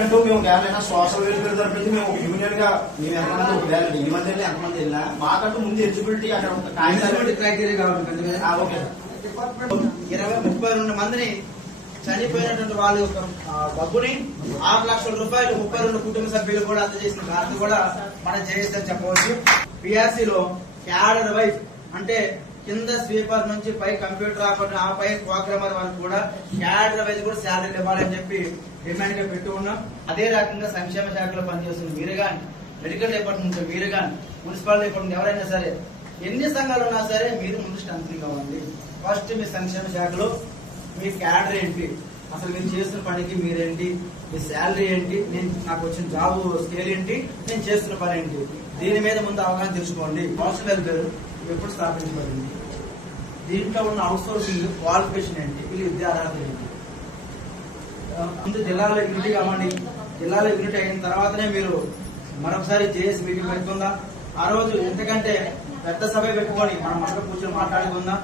అంటూ మేము ఏమైనా సోషల్ వెల్ఫేర్ తరఫు మేము ఒక యూనియన్ గా మేము ఎంతమంది ఒక వేలండి ఈ మధ్య ఎంతమంది వెళ్ళినా మాకంటూ ముందు ఎలిజిబిలిటీ అక్కడ క్రైటీరియా కావాలి. ఓకే 20-32 మందిని చనిపోయినటువంటి వాళ్ళ యొక్క డబ్బుని 6 లక్షల రూపాయలు 32 కుటుంబ సభ్యులు కూడా అందజేసిన ఘనత కూడా మనం చేయొచ్చని చెప్పవచ్చు. పిఆర్సీలో క్యాడర్ వైజ్ అంటే కింద స్వీపర్ నుంచి పై కంప్యూటర్ ఆపరేటర్ ఆ పై ప్రోగ్రామర్ వరకు కూడా క్యాడర్ వైజ్ కూడా శాలరీలు ఇవ్వాలని చెప్పి డిమాండ్ గా పెట్టి ఉన్నాం. అదే రకంగా సంక్షేమ శాఖలో పనిచేస్తున్న మీరు కానీ, మెడికల్ డిపార్ట్మెంట్ మీరు కానీ, మున్సిపల్ డిపార్ట్మెంట్ ఎవరైనా సరే, ఎన్ని సంఘాలు ఉన్నా సరే మీరు ముందు స్ట్రెంథనింగ్ అవ్వండి. ఫస్ట్ మీ సంక్షేమ శాఖలో మీ క్యాడర్ ఏంటి, అసలు మీరు చేస్తున్న పనికి మీరేంటి, మీ శాలరీ ఏంటి, నాకు వచ్చిన జాబ్ స్కేల్ ఏంటి, నేను చేస్తున్న పని ఏంటి, దీని మీద ముందు అవగాహన తెలుసుకోండి. సోషల్ వెల్ఫేర్ ఎప్పుడు స్థాపించబడింది, దీంట్లో ఉన్న అవుట్ సోర్సింగ్ క్వాలిఫికేషన్ ఏంటి, వీళ్ళు విద్యార్హత ఏంటి, ముందు జిల్లాలో యూనిటీ అవ్వండి. జిల్లాలో యూనిటీ అయిన తర్వాతనే మీరు మరొకసారి జేఎస్ మీటింగ్ పెట్టుకుందాం. ఆ రోజు ఎంతకంటే పెద్ద సభ పెట్టుకొని మనం కూర్చొని మాట్లాడుకుందాం.